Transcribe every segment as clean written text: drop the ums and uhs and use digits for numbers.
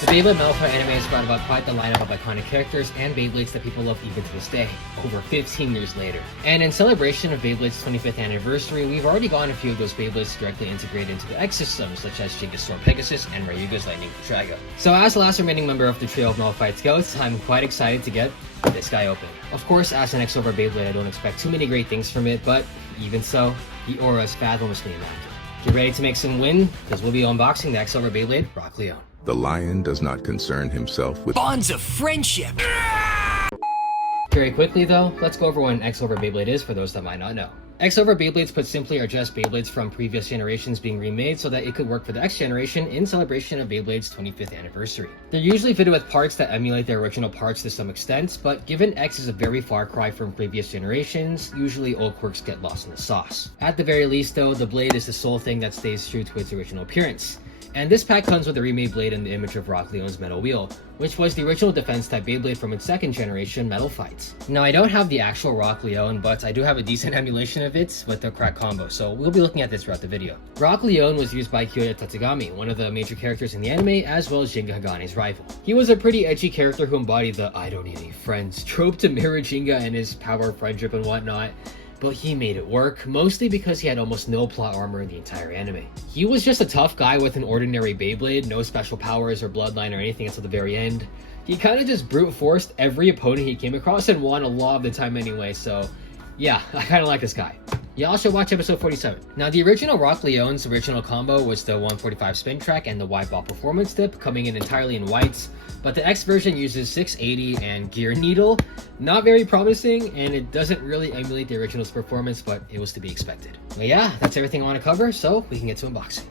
The Beyblade Metal Fight anime has brought about quite the lineup of iconic characters and Beyblades that people love even to this day, over 15 years later. And in celebration of Beyblade's 25th anniversary, we've already gotten a few of those Beyblades directly integrated into the X systems, such as Jinga's Sword Pegasus and Ryuga's Lightning Drago. So as the last remaining member of the trio of Metal Fight Scouts, I'm quite excited to get this guy open. Of course, as an X-Over Beyblade, I don't expect too many great things from it, but even so, the aura is fathomlessly immaculate. Get ready to make some win, because we'll be unboxing the X-Over Beyblade Rock Leone. The lion does not concern himself with bonds of friendship. Very quickly though, let's go over what an X-Over Beyblade is for those that might not know. X-Over Beyblades, put simply, are just Beyblades from previous generations being remade so that it could work for the X generation in celebration of Beyblade's 25th anniversary. They're usually fitted with parts that emulate their original parts to some extent, but given X is a very far cry from previous generations, usually old quirks get lost in the sauce. At the very least though, the blade is the sole thing that stays true to its original appearance. And this pack comes with a remade blade and the image of Rock Leone's metal wheel, which was the original defense-type Beyblade from its second generation Metal Fight. Now, I don't have the actual Rock Leone, but I do have a decent emulation of it with the crack combo, so we'll be looking at this throughout the video. Rock Leone was used by Kyoya Tatsugami, one of the major characters in the anime, as well as Jinga Hagane's rival. He was a pretty edgy character who embodied the "I don't need any friends" trope to mirror Jinga and his power, friendship, and whatnot. But he made it work, mostly because he had almost no plot armor in the entire anime. He was just a tough guy with an ordinary Beyblade, no special powers or bloodline or anything until the very end. He kind of just brute forced every opponent he came across and won a lot of the time anyway, so yeah, I kind of like this guy. Y'all should watch episode 47. Now, the original Rock Leone's original combo was the 145 spin track and the wide ball performance tip, coming in entirely in whites, but the X version uses 680 and gear needle. Not very promising, and it doesn't really emulate the original's performance, but it was to be expected. But yeah, that's everything I want to cover, so we can get to unboxing.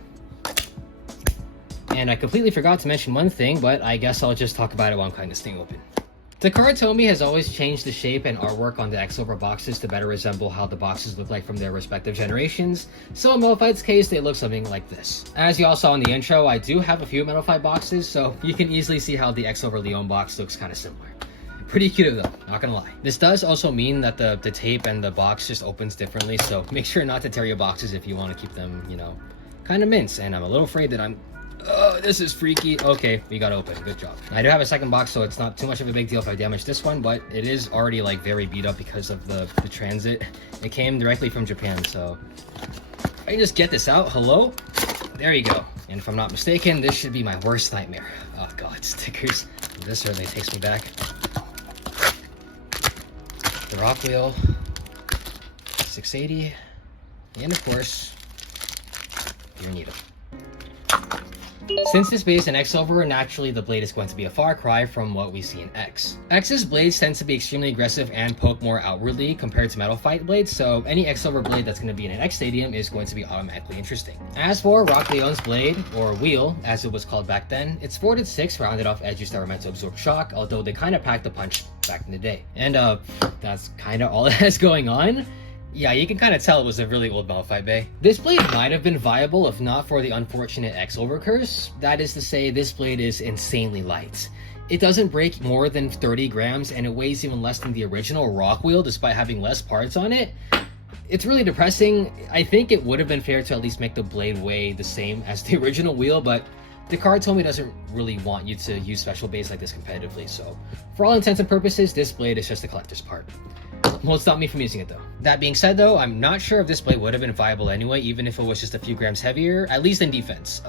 And I completely forgot to mention one thing, but I guess I'll just talk about it while I'm cutting this thing open. Takara Tomy has always changed the shape and artwork on the X-Over boxes to better resemble how the boxes look like from their respective generations, so in Metal Fight's case, they look something like this. As you all saw in the intro, I do have a few Metal Fight boxes, so you can easily see how the X-Over Leone box looks kind of similar. Pretty cute though, not gonna lie. This does also mean that the tape and the box just opens differently, so make sure not to tear your boxes if you want to keep them, you know, kind of mints, and I'm a little afraid that oh, this is freaky. Okay, we got open. Good job. I do have a second box, so it's not too much of a big deal if I damage this one, but it is already like very beat up because of the transit. It came directly from Japan, so I can just get this out. Hello? There you go. And if I'm not mistaken, this should be my worst nightmare. Oh god, stickers. This certainly takes me back. The Rock Wheel, 680, and of course, your needle. Since this base in X-Over, naturally the blade is going to be a far cry from what we see in X. X's blades tend to be extremely aggressive and poke more outwardly compared to Metal Fight blades, so any X-Over blade that's going to be in an X stadium is going to be automatically interesting. As for Rock Leone's blade, or wheel, as it was called back then, it's 4-6 rounded off edges that were meant to absorb shock, although they kind of packed a punch back in the day. And that's kind of all it has going on. Yeah, you can kind of tell it was a really old Metal Fight Bay. This blade might have been viable if not for the unfortunate X-Over curse. That is to say, this blade is insanely light. It doesn't break more than 30 grams and it weighs even less than the original Rock Wheel despite having less parts on it. It's really depressing. I think it would have been fair to at least make the blade weigh the same as the original wheel, but Takara Tomy doesn't really want you to use special blades like this competitively, so for all intents and purposes, this blade is just a collector's part. Won't stop me from using it though. That being said though, I'm not sure if this blade would have been viable anyway, even if it was just a few grams heavier, at least in defense.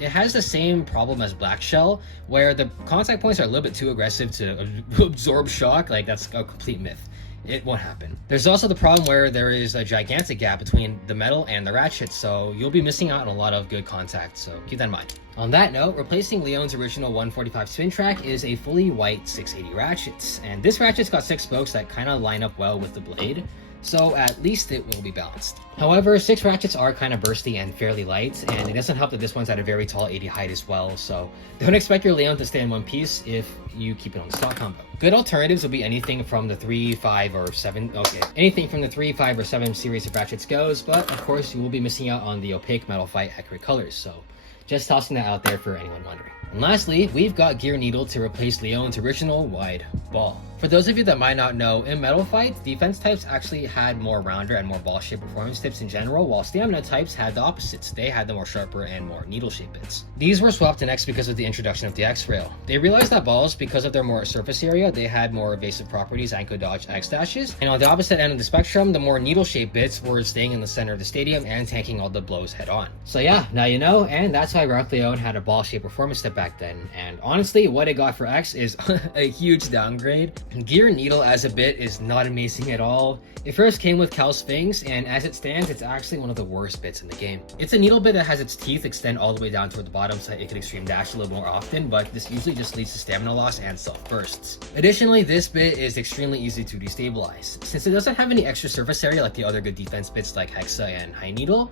It has the same problem as Black Shell, where the contact points are a little bit too aggressive to absorb shock. Like, that's a complete myth. It won't happen. There's also the problem where there is a gigantic gap between the metal and the ratchet, so you'll be missing out on a lot of good contact, so keep that in mind. On that note, replacing Leone's original 145 spin track is a fully white 680 ratchet, and this ratchet's got 6 spokes that kind of line up well with the blade, so at least it will be balanced. However, 6 ratchets are kind of bursty and fairly light, and it doesn't help that this one's at a very tall 80 height as well, so don't expect your Leone to stay in one piece if you keep it on the stock combo. Good alternatives will be anything from the 3, 5, or 7, anything from the 3, 5, or 7 series of ratchets goes, but of course you will be missing out on the opaque Metal Fight accurate colors, so just tossing that out there for anyone wondering. And lastly, we've got Gear Needle to replace Leone's original wide ball. For those of you that might not know, in Metal Fight, defense types actually had more rounder and more ball-shaped performance tips in general, while stamina types had the opposites. They had the more sharper and more needle-shaped bits. These were swapped in X because of the introduction of the X-Rail. They realized that balls, because of their more surface area, they had more evasive properties and could dodge X dashes, and on the opposite end of the spectrum, the more needle-shaped bits were staying in the center of the stadium and tanking all the blows head-on. So yeah, now you know, and that's why Leone had a ball-shaped performance tip back then, and honestly, what it got for X is a huge downgrade. Gear Needle as a bit is not amazing at all. It first came with Cal's Sphinx, and as it stands, it's actually one of the worst bits in the game. It's a needle bit that has its teeth extend all the way down toward the bottom so it can extreme dash a little more often, but this usually just leads to stamina loss and self-bursts. Additionally, this bit is extremely easy to destabilize. Since it doesn't have any extra surface area like the other good defense bits like Hexa and High Needle,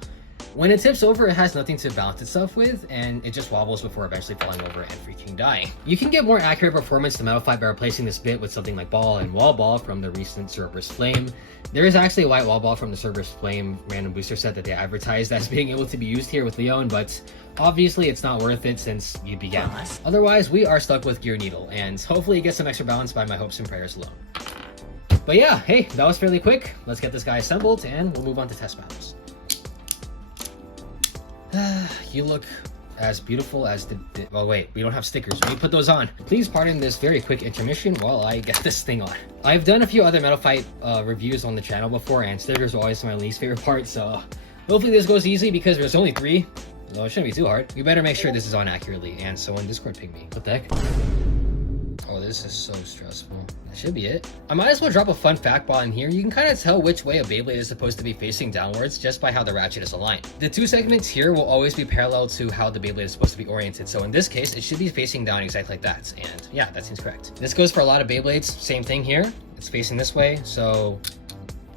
when it tips over, it has nothing to balance itself with, and it just wobbles before eventually falling over and freaking dying. You can get more accurate performance to Metal Fight by replacing this bit with something like Ball and Wall Ball from the recent Cerberus Flame. There is actually a white Wall Ball from the Cerberus Flame random booster set that they advertised as being able to be used here with Leone, but obviously it's not worth it since you began. Otherwise, we are stuck with Gear Needle, and hopefully it gets some extra balance by my hopes and prayers alone. But yeah, hey, that was fairly quick. Let's get this guy assembled, and we'll move on to test battles. You look as beautiful as the... Oh wait, we don't have stickers. We put those on. Please pardon this very quick intermission while I get this thing on. I've done a few other Metal Fight reviews on the channel before, and stickers are always my least favorite part, so hopefully this goes easy because there's only 3. So it shouldn't be too hard. We better make sure this is on accurately, and so in Discord ping me. What the heck? Oh, this is so stressful. That should be it. I might as well drop a fun fact ball in here. You can kind of tell which way a Beyblade is supposed to be facing downwards just by how the ratchet is aligned. The 2 segments here will always be parallel to how the Beyblade is supposed to be oriented. So in this case, it should be facing down exactly like that. And yeah, that seems correct. This goes for a lot of Beyblades. Same thing here. It's facing this way. So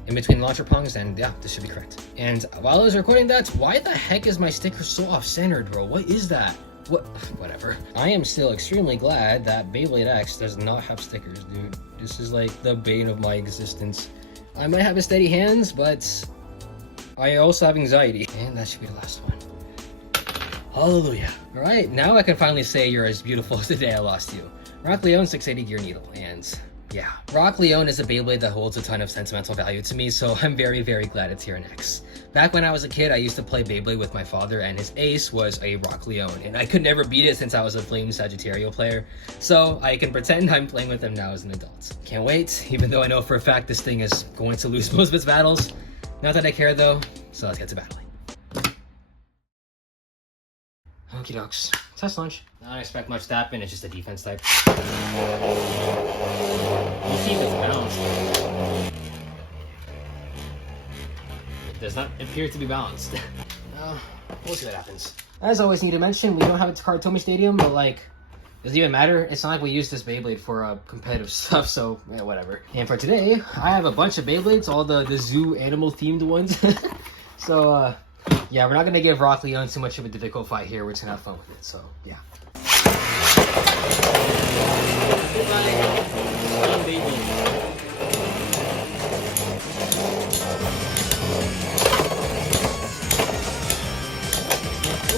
in between launcher prongs, and yeah, this should be correct. And while I was recording that, why the heck is my sticker so off-centered, bro? What is that? Whatever. I am still extremely glad that Beyblade X does not have stickers, dude. This is like the bane of my existence. I might have a steady hands, but I also have anxiety. And that should be the last one. Hallelujah. Alright, now I can finally say you're as beautiful as the day I lost you. Rock Leone 680 Gear Needle, and yeah. Rock Leone is a Beyblade that holds a ton of sentimental value to me, so I'm very, very glad it's here in X. Back when I was a kid, I used to play Beyblade with my father, and his ace was a Rock Leone, and I could never beat it since I was a Flame Sagittario player, so I can pretend I'm playing with him now as an adult. Can't wait, even though I know for a fact this thing is going to lose most of its battles. Not that I care though, so let's get to battling. Okie dokes. Test launch. I don't expect much to happen, it's just a defense type. You see this bounce. It does not appear to be balanced. We'll see what happens. As always, need to mention, we don't have a Karatomi Stadium, but like, doesn't even matter. It's not like we use this Beyblade for competitive stuff, so yeah, whatever. And for today, I have a bunch of Beyblades, all the zoo animal themed ones. So yeah, we're not gonna give Rock Leone too much of a difficult fight here. We're just gonna have fun with it. So yeah. Goodbye, baby.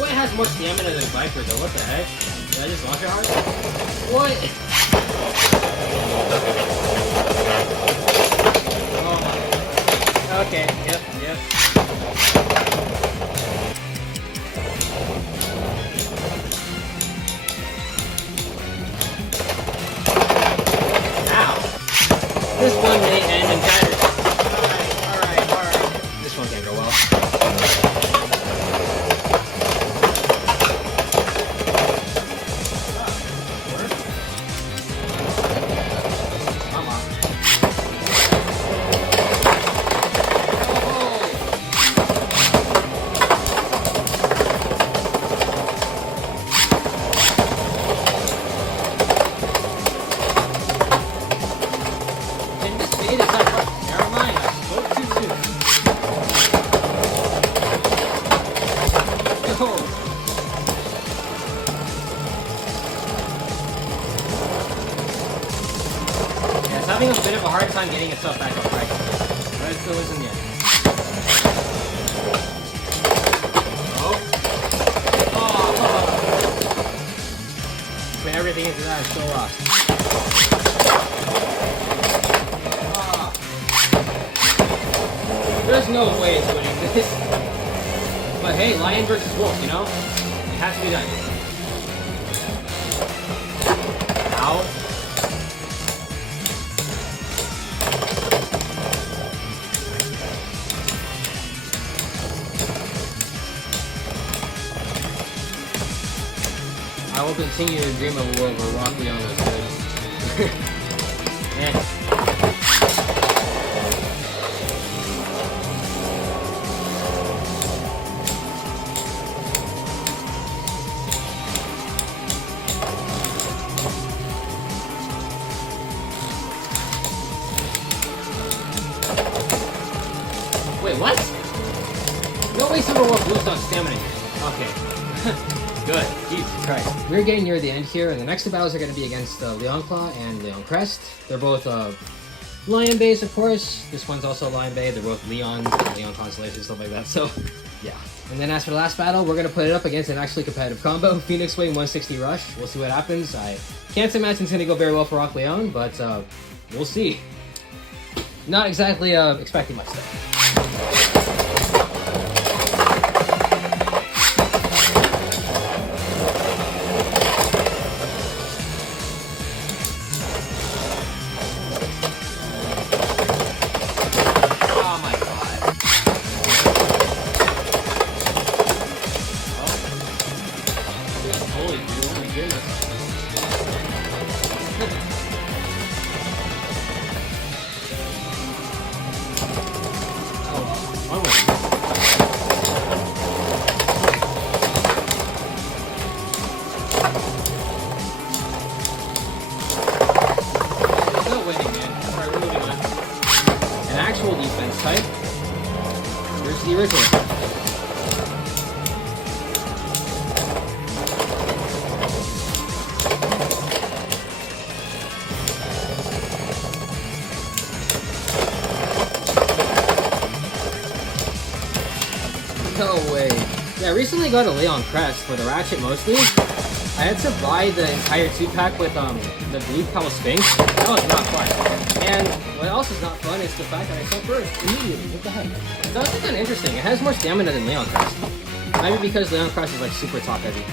It has more stamina than Viper though. What the heck? Did I just launch it hard? What? Oh. Okay. Yep. This one may end in tatters. Alright. This one can't go well. Come on. Having a bit of a hard time getting itself back up right, but it still isn't yet. Put everything into that and still lost. There's no way it's winning this. But hey, lion versus wolf, you know? It has to be done. Ow. I will continue to dream of a world where Rock Leone was good. Eh. Wait, what? No way Silver Wolf boost on stamina here. Okay. Good. Jesus Christ. We're getting near the end here, and the next two battles are going to be against Leone Claw and Leone Crest. They're both Lion Base, of course. This one's also Lion Bay. They're both Leon Constellation, stuff like that. So, yeah. And then as for the last battle, we're going to put it up against an actually competitive combo. Phoenix Wing 160 Rush. We'll see what happens. I can't imagine it's going to go very well for Rock Leone, but we'll see. Not exactly expecting much, though. Defense type. Here's the original. No way. Yeah, I recently got a Leone Crest for the Ratchet mostly. I had to buy the entire 2-pack with the Blue Cowl Sphinx. That was not fun. And what else is not fun is the fact that I saw first immediately. What the heck? It's also kind of interesting. It has more stamina than Leone Crest. Maybe because Leone Crest is like super top heavy.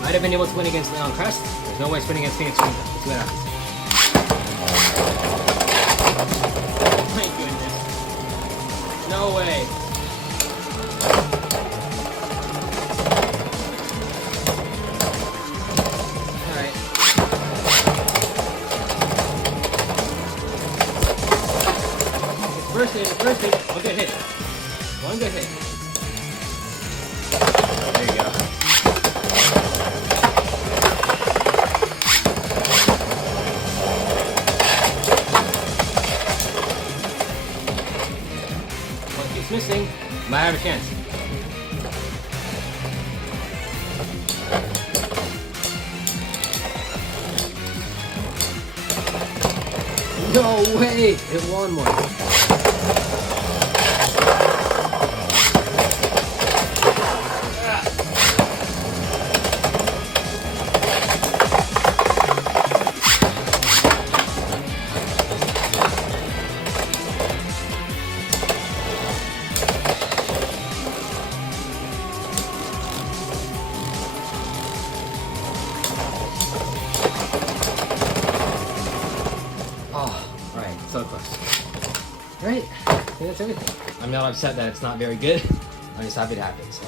Might have been able to win against Leone Crest. There's no way to win against Phoenix Wing. Let's see what happens. My goodness. No way. Alright. It's first hit. One good hit. One good hit. There you go. Missing, might have a chance. No way! It won one. So close. Right, I think that's everything. I'm not upset that it's not very good. I'm just happy it happened, so.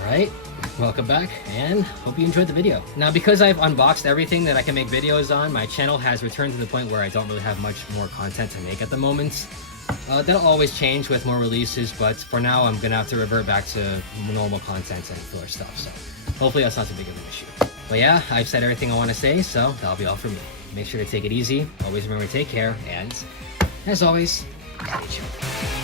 Alright, welcome back, and hope you enjoyed the video. Now, because I've unboxed everything that I can make videos on, my channel has returned to the point where I don't really have much more content to make at the moment. That'll always change with more releases, but for now I'm gonna have to revert back to normal content and filler stuff, so hopefully that's not too big of an issue. But yeah, I've said everything I want to say, so that'll be all for me. Make sure to take it easy, always remember to take care, and as always, stay tuned.